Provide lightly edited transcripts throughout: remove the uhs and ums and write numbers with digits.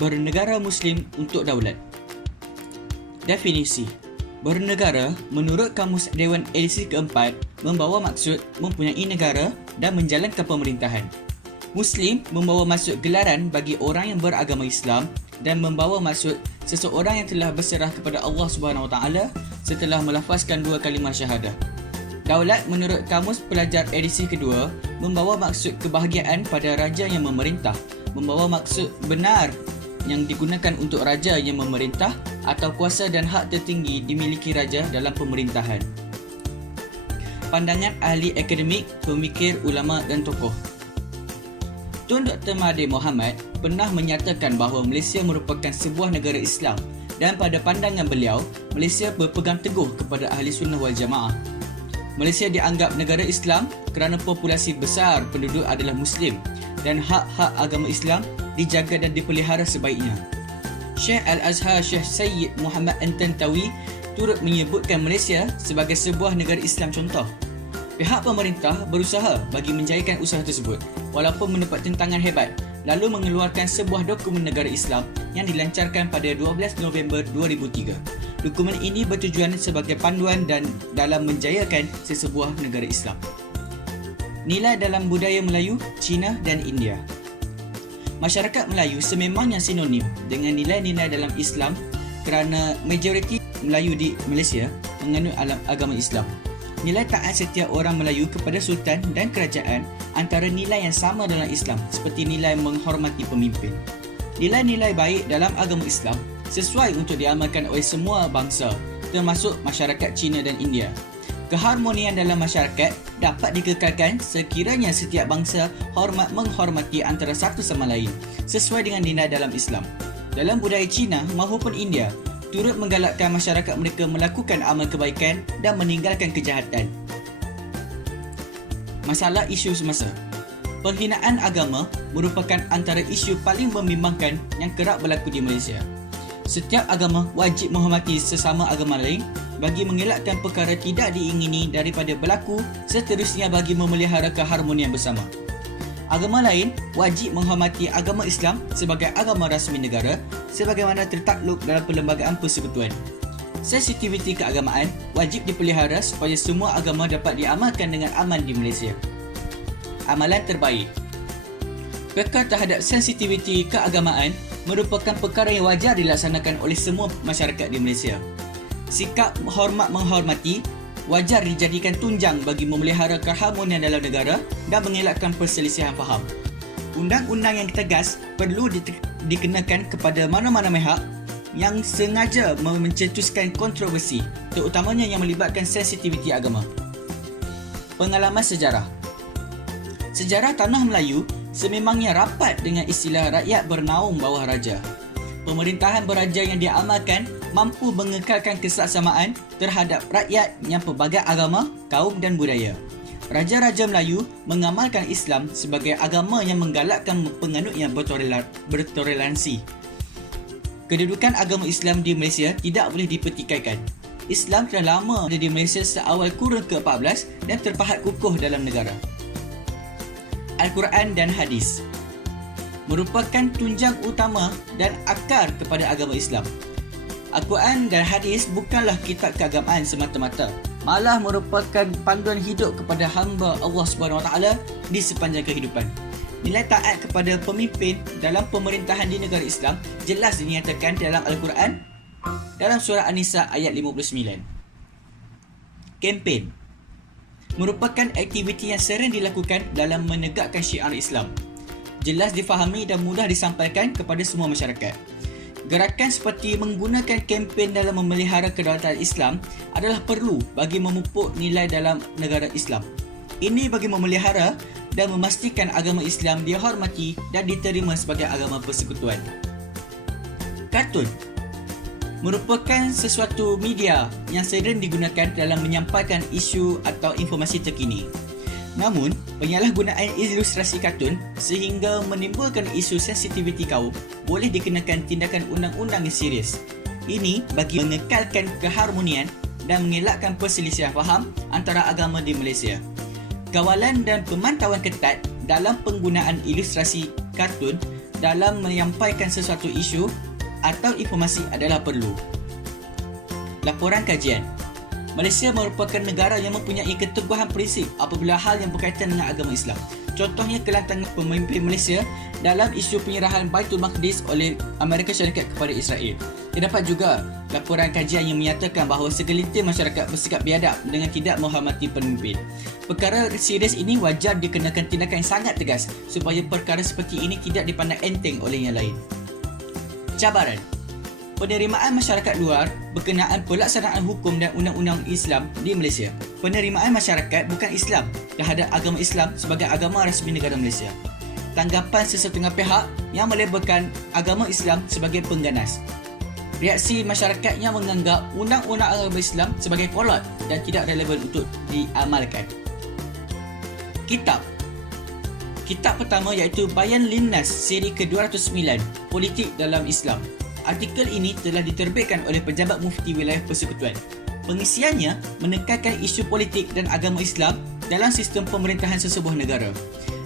Bernegara Muslim untuk daulat. Definisi: bernegara menurut Kamus Dewan edisi keempat membawa maksud mempunyai negara dan menjalankan pemerintahan. Muslim membawa maksud gelaran bagi orang yang beragama Islam dan membawa maksud seseorang yang telah berserah kepada Allah Subhanahu Wa Taala setelah melafazkan dua kalimah syahadah. Daulat menurut Kamus Pelajar edisi kedua membawa maksud kebahagiaan pada raja yang memerintah, membawa maksud benar yang digunakan untuk raja yang memerintah atau kuasa dan hak tertinggi dimiliki raja dalam pemerintahan. Pandangan ahli akademik, pemikir, ulama dan tokoh. Tun Dr. Mahathir Mohamad pernah menyatakan bahawa Malaysia merupakan sebuah negara Islam dan pada pandangan beliau, Malaysia berpegang teguh kepada Ahli Sunnah wal Jamaah. Malaysia dianggap negara Islam kerana populasi besar penduduk adalah Muslim dan hak-hak agama Islam dijaga dan dipelihara sebaiknya. Syekh Al-Azhar Syekh Syed Muhammad An-Tantawi turut menyebutkan Malaysia sebagai sebuah negara Islam contoh. Pihak pemerintah berusaha bagi menjayakan usaha tersebut walaupun mendapat tentangan hebat, lalu mengeluarkan sebuah dokumen negara Islam yang dilancarkan pada 12 November 2003. Dokumen ini bertujuan sebagai panduan dan dalam menjayakan sesebuah negara Islam. Nilai dalam budaya Melayu, Cina dan India. Masyarakat Melayu sememangnya sinonim dengan nilai-nilai dalam Islam kerana majoriti Melayu di Malaysia menganut agama Islam. Nilai taat setiap orang Melayu kepada Sultan dan kerajaan antara nilai yang sama dalam Islam seperti nilai menghormati pemimpin. Nilai-nilai baik dalam agama Islam sesuai untuk diamalkan oleh semua bangsa termasuk masyarakat Cina dan India. Keharmonian dalam masyarakat dapat dikekalkan sekiranya setiap bangsa menghormati antara satu sama lain sesuai dengan nilai dalam Islam. Dalam budaya Cina maupun India, turut menggalakkan masyarakat mereka melakukan amal kebaikan dan meninggalkan kejahatan. Masalah isu semasa. Penghinaan agama merupakan antara isu paling membimbangkan yang kerap berlaku di Malaysia. Setiap agama wajib menghormati sesama agama lain bagi mengelakkan perkara tidak diingini daripada berlaku, seterusnya bagi memelihara keharmonian bersama. Agama lain wajib menghormati agama Islam sebagai agama rasmi negara sebagaimana tertakluk dalam Perlembagaan Persekutuan. Sensitiviti keagamaan wajib dipelihara supaya semua agama dapat diamalkan dengan aman di Malaysia. Amalan terbaik. Peka terhadap sensitiviti keagamaan merupakan perkara yang wajar dilaksanakan oleh semua masyarakat di Malaysia. Sikap hormat menghormati wajar dijadikan tunjang bagi memelihara keharmonian dalam negara dan mengelakkan perselisihan faham. Undang-undang yang tegas perlu dikenakan kepada mana-mana pihak yang sengaja mencetuskan kontroversi, terutamanya yang melibatkan sensitiviti agama. Pengalaman sejarah. Sejarah tanah Melayu sememangnya rapat dengan istilah rakyat bernaung bawah raja. Pemerintahan beraja yang diamalkan mampu mengekalkan kesaksamaan terhadap rakyat yang pelbagai agama, kaum dan budaya. Raja-raja Melayu mengamalkan Islam sebagai agama yang menggalakkan penganut yang bertoleransi. Kedudukan agama Islam di Malaysia tidak boleh dipertikaikan. Islam telah lama ada di Malaysia seawal kurun ke-14 dan terpahat kukuh dalam negara. Al-Quran dan Hadis merupakan tunjang utama dan akar kepada agama Islam. Al-Quran dan Hadis bukanlah kitab keagamaan semata-mata, malah merupakan panduan hidup kepada hamba Allah SWT di sepanjang kehidupan. Nilai taat kepada pemimpin dalam pemerintahan di negara Islam jelas dinyatakan dalam Al-Quran dalam surah An-Nisa ayat 59. Kempen merupakan aktiviti yang sering dilakukan dalam menegakkan syiar Islam. Jelas difahami dan mudah disampaikan kepada semua masyarakat. Gerakan seperti menggunakan kempen dalam memelihara kedaulatan Islam adalah perlu bagi memupuk nilai dalam negara Islam. Ini bagi memelihara dan memastikan agama Islam dihormati dan diterima sebagai agama persekutuan. Kartun merupakan sesuatu media yang sering digunakan dalam menyampaikan isu atau informasi terkini. Namun, penyalahgunaan ilustrasi kartun sehingga menimbulkan isu sensitiviti kaum boleh dikenakan tindakan undang-undang yang serius. Ini bagi mengekalkan keharmonian dan mengelakkan perselisihan faham antara agama di Malaysia. Kawalan dan pemantauan ketat dalam penggunaan ilustrasi kartun dalam menyampaikan sesuatu isu atau informasi adalah perlu. Laporan kajian. Malaysia merupakan negara yang mempunyai keteguhan prinsip apabila hal yang berkaitan dengan agama Islam. Contohnya kelantangan pemimpin Malaysia dalam isu penyerahan Baitul Maqdis oleh Amerika Syarikat kepada Israel. Terdapat juga laporan kajian yang menyatakan bahawa segelintir masyarakat bersikap biadab dengan tidak menghormati pemimpin. Perkara serius ini wajar dikenakan tindakan yang sangat tegas supaya perkara seperti ini tidak dipandang enteng oleh yang lain. Cabaran. Penerimaan masyarakat luar berkenaan pelaksanaan hukum dan undang-undang Islam di Malaysia. Penerimaan masyarakat bukan Islam terhadap agama Islam sebagai agama rasmi negara Malaysia. Tanggapan sesetengah pihak yang melabelkan agama Islam sebagai pengganas. Reaksi masyarakat yang menganggap undang-undang agama Islam sebagai kolot dan tidak relevan untuk diamalkan. Kitab pertama iaitu Bayan Linnas seri ke-209, Politik dalam Islam. Artikel ini telah diterbitkan oleh Pejabat Mufti Wilayah Persekutuan. Pengisiannya menekankan isu politik dan agama Islam dalam sistem pemerintahan sesebuah negara.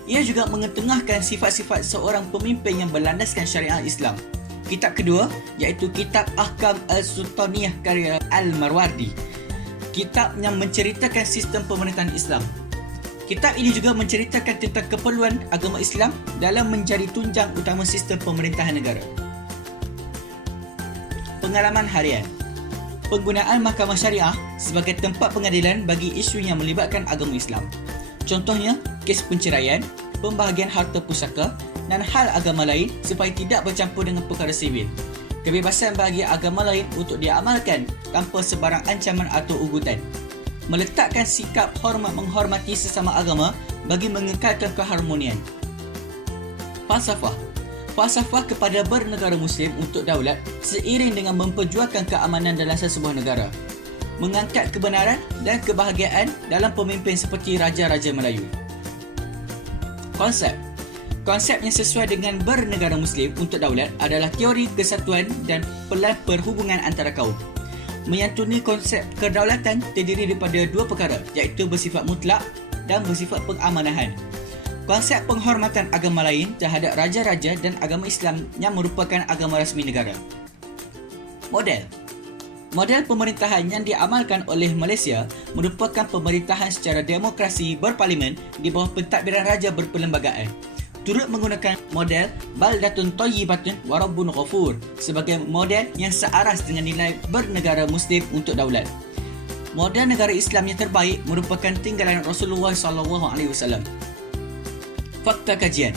Ia juga mengetengahkan sifat-sifat seorang pemimpin yang berlandaskan syariat Islam. Kitab kedua iaitu Kitab Ahkam Al-Sultaniyah karya Al-Marwardi. Kitab yang menceritakan sistem pemerintahan Islam. Kitab ini juga menceritakan tentang keperluan agama Islam dalam menjadi tunjang utama sistem pemerintahan negara. Pengalaman harian. Penggunaan mahkamah syariah sebagai tempat pengadilan bagi isu yang melibatkan agama Islam. Contohnya, kes penceraian, pembahagian harta pusaka dan hal agama lain supaya tidak bercampur dengan perkara sivil. Kebebasan bagi agama lain untuk diamalkan tanpa sebarang ancaman atau ugutan. Meletakkan sikap hormat menghormati sesama agama bagi mengekalkan keharmonian. Falsafah kepada bernegara Muslim untuk daulat seiring dengan memperjuangkan keamanan dalam sesebuah negara. Mengangkat kebenaran dan kebahagiaan dalam pemimpin seperti Raja-Raja Melayu. Konsep yang sesuai dengan bernegara Muslim untuk daulat adalah teori kesatuan dan pelan perhubungan antara kaum. Menyantuni konsep kedaulatan terdiri daripada dua perkara iaitu bersifat mutlak dan bersifat pengamanahan. Konsep penghormatan agama lain terhadap raja-raja dan agama Islam yang merupakan agama rasmi negara. Model pemerintahan yang diamalkan oleh Malaysia merupakan pemerintahan secara demokrasi berparlimen di bawah pentadbiran raja berperlembagaan. Turut menggunakan model Baldatun Thayyibatun wa Rabbun Ghafur sebagai model yang searas dengan nilai bernegara Muslim untuk daulat. Model negara Islam yang terbaik merupakan tinggalan Rasulullah SAW. Fakta kajian.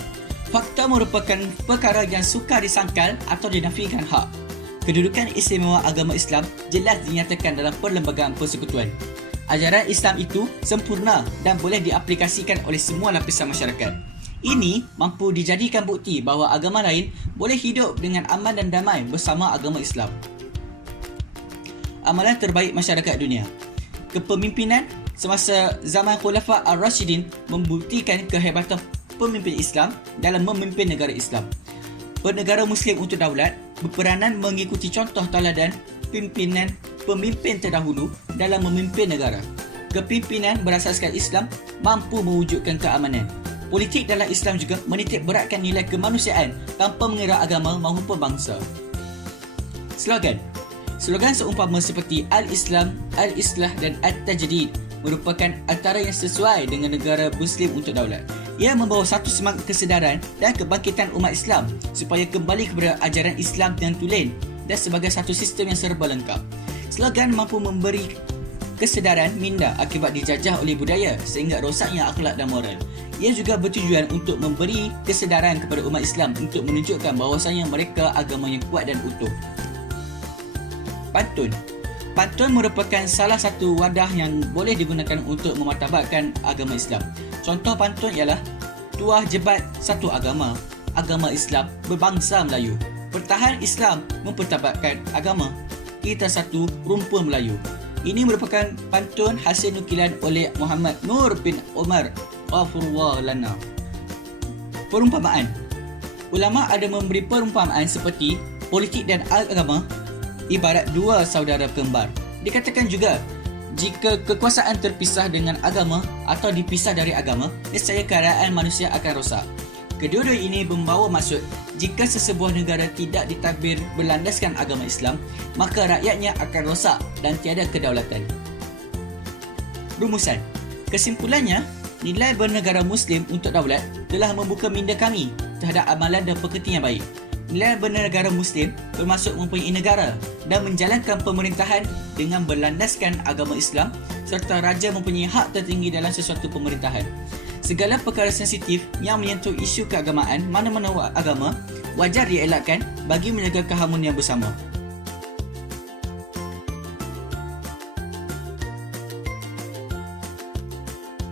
Fakta merupakan perkara yang sukar disangkal atau dinafikan hak. Kedudukan istimewa agama Islam jelas dinyatakan dalam Perlembagaan Persekutuan. Ajaran Islam itu sempurna dan boleh diaplikasikan oleh semua lapisan masyarakat. Ini mampu dijadikan bukti bahawa agama lain boleh hidup dengan aman dan damai bersama agama Islam. Amalan terbaik masyarakat dunia. Kepemimpinan semasa zaman Khulafa Ar-Rashidin membuktikan kehebatan pemimpin Islam dalam memimpin negara Islam. Bernegara Muslim untuk daulat berperanan mengikuti contoh teladan pemimpin terdahulu dalam memimpin negara. Kepimpinan berasaskan Islam mampu mewujudkan keamanan. Politik dalam Islam juga menitik beratkan nilai kemanusiaan tanpa mengira agama maupun bangsa. Slogan seumpama seperti Al-Islam, Al-Islah dan At-Tajdid merupakan antara yang sesuai dengan negara Muslim untuk daulat. Ia membawa satu semangat kesedaran dan kebangkitan umat Islam supaya kembali kepada ajaran Islam yang tulen dan sebagai satu sistem yang serba lengkap. Slogan mampu memberi kesedaran minda akibat dijajah oleh budaya sehingga rosaknya akhlak dan moral. Ia juga bertujuan untuk memberi kesedaran kepada umat Islam untuk menunjukkan bahawasanya mereka agama yang kuat dan utuh. Pantun merupakan salah satu wadah yang boleh digunakan untuk memartabatkan agama Islam. Contoh pantun ialah Tuah Jebat Satu Agama, Agama Islam Berbangsa Melayu. Pertahan Islam mempertabatkan agama, Kita Satu Rumpun Melayu. Ini merupakan pantun hasil nukilan oleh Muhammad Nur bin Umar Ghafurullah lana. Perumpamaan. Ulama ada memberi perumpamaan seperti politik dan agama ibarat dua saudara kembar. Dikatakan juga, jika kekuasaan terpisah dengan agama atau dipisah dari agama, nescaya keadaan manusia akan rosak. Kedua-dua ini membawa maksud, jika sesebuah negara tidak ditadbir berlandaskan agama Islam, maka rakyatnya akan rosak dan tiada kedaulatan. Rumusan. Kesimpulannya, nilai bernegara Muslim untuk daulat telah membuka minda kami terhadap amalan dan pekerti yang baik. Nilai bernegara Muslim bermaksud mempunyai negara dan menjalankan pemerintahan dengan berlandaskan agama Islam serta raja mempunyai hak tertinggi dalam sesuatu pemerintahan. Segala perkara sensitif yang menyentuh isu keagamaan mana-mana agama wajar dielakkan bagi menjaga keharmonian bersama.